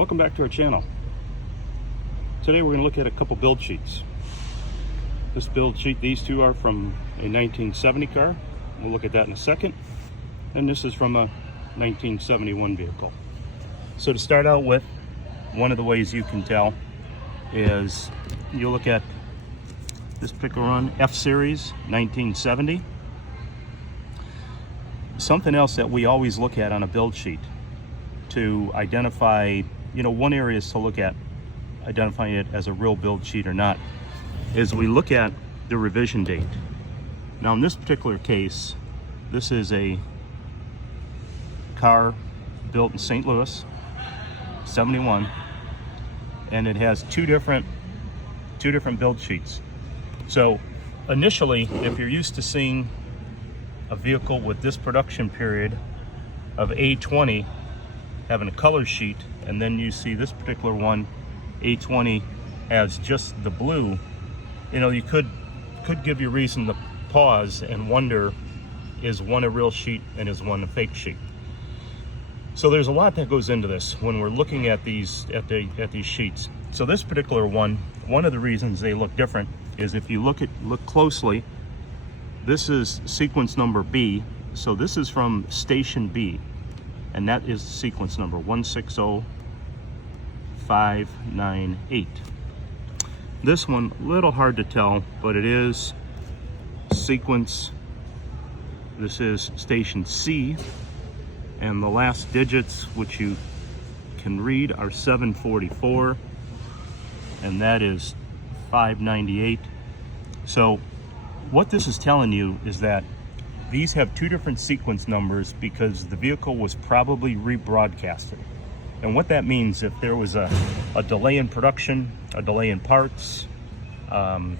Welcome back to our channel. Today we're going to look at a couple build sheets. This build sheet, these two are from a 1970 car. We'll look at that in a second. And this is from a 1971 vehicle. So to start out with, one of the ways you can tell is you look at this particular one, F-Series 1970. Something else that we always look at on a build sheet to identify, one area is to look at identifying it as a real build sheet or not, is we look at the revision date. Now in this particular case, this is a car built in St. Louis, 71, and it has two different build sheets. So initially, if you're used to seeing a vehicle with this production period of A20 having a color sheet, and then you see this particular one, A20, has just the blue, you could give you reason to pause and wonder, is one a real sheet and is one a fake sheet? So there's a lot that goes into this when we're looking at these sheets. So this particular one of the reasons they look different is if you look closely, this is sequence number B. So this is from station B, and that is sequence number 160598. This one, a little hard to tell, but it is sequence, this is station C, and the last digits, which you can read, are 744, and that is 598. So what this is telling you is that these have two different sequence numbers because the vehicle was probably rebroadcasted. And what that means, if there was a delay in production, a delay in parts, could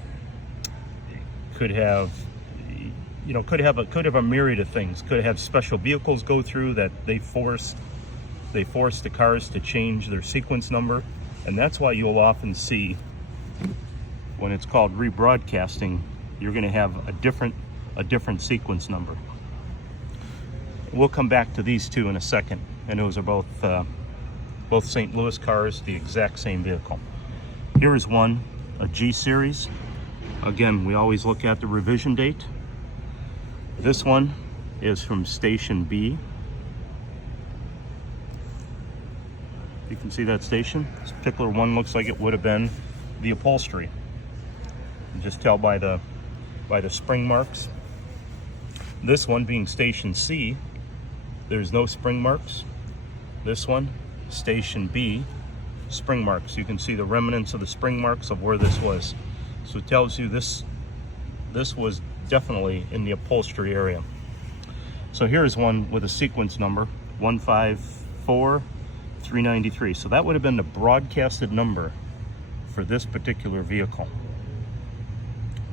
have a myriad of things. Could have special vehicles go through that they force the cars to change their sequence number, and that's why you'll often see when it's called rebroadcasting, you're going to have a different sequence number. We'll come back to these two in a second, and those are both St. Louis cars, the exact same vehicle. Here is one, a G series. Again, we always look at the revision date. This one is from station B. You can see that station. This particular one looks like it would have been the upholstery. You can just tell by the spring marks. This one being station C, there's no spring marks. This one, station B, spring marks. You can see the remnants of the spring marks of where this was. So it tells you this was definitely in the upholstery area. So here's one with a sequence number, 154393. So that would have been the broadcasted number for this particular vehicle.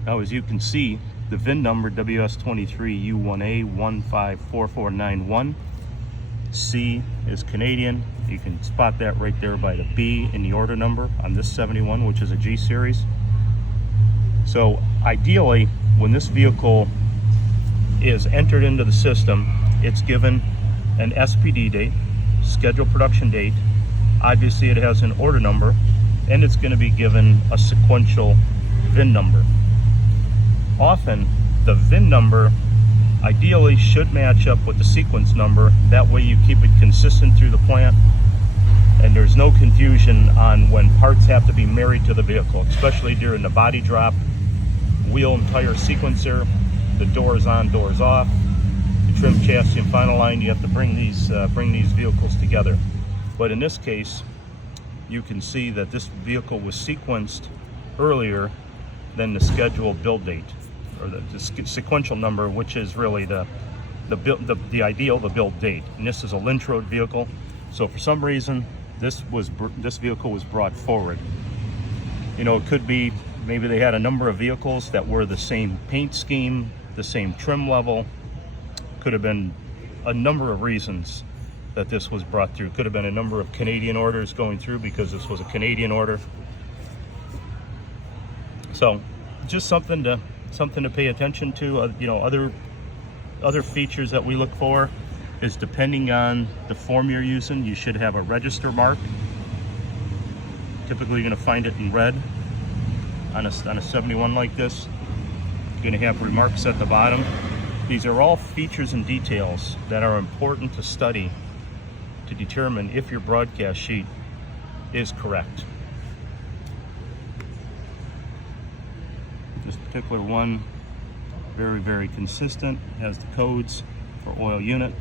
Now, as you can see, the VIN number WS23U1A154491. C is Canadian. You can spot that right there by the B in the order number on this 71, which is a G series. So ideally, when this vehicle is entered into the system, it's given an SPD date, scheduled production date. Obviously, it has an order number, and it's going to be given a sequential VIN number. Often, the VIN number ideally should match up with the sequence number. That way you keep it consistent through the plant, and there's no confusion on when parts have to be married to the vehicle, especially during the body drop, wheel and tire sequencer, the doors on, doors off, the trim, chassis, and final line. You have to bring these vehicles together. But in this case, you can see that this vehicle was sequenced earlier than the scheduled build date, or the sequential number, which is really the build date. And this is a lynch road vehicle, so for some reason this vehicle was brought forward. It could be maybe they had a number of vehicles that were the same paint scheme, the same trim level. Could have been a number of reasons that this was brought through. Could have been a number of Canadian orders going through because this was a Canadian order. So just something to pay attention to. Other features that we look for is, depending on the form you're using, you should have a register mark Typically you're going to find it in red on a 71 like this. You're going to have remarks at the bottom. These are all features and details that are important to study to determine if your broadcast sheet is correct. This particular one, very, very consistent, has the codes for oil unit.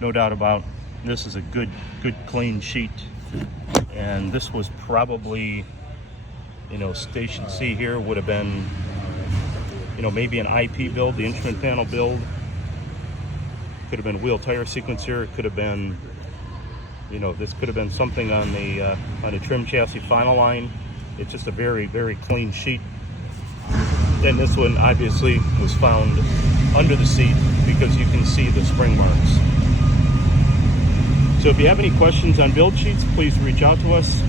No doubt about this is a good clean sheet. And this was probably, you know, station C here would have been, you know, maybe an IP build, the instrument panel build. Could have been wheel tire sequencer. It could have been, you know, this could have been something on the trim chassis final line. It's just a very, very clean sheet. Then this one obviously was found under the seat because you can see the spring marks. So if you have any questions on build sheets, please reach out to us.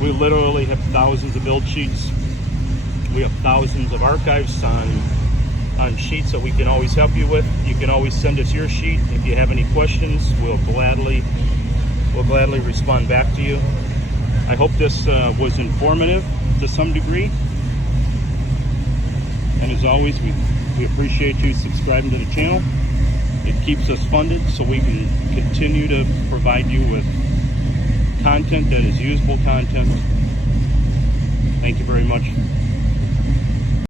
We literally have thousands of build sheets. We have thousands of archives on sheets that we can always help you with. You can always send us your sheet. If you have any questions, we'll gladly respond back to you. I hope this was informative to some degree. And as always, we appreciate you subscribing to the channel. It keeps us funded so we can continue to provide you with content that is usable content. Thank you very much.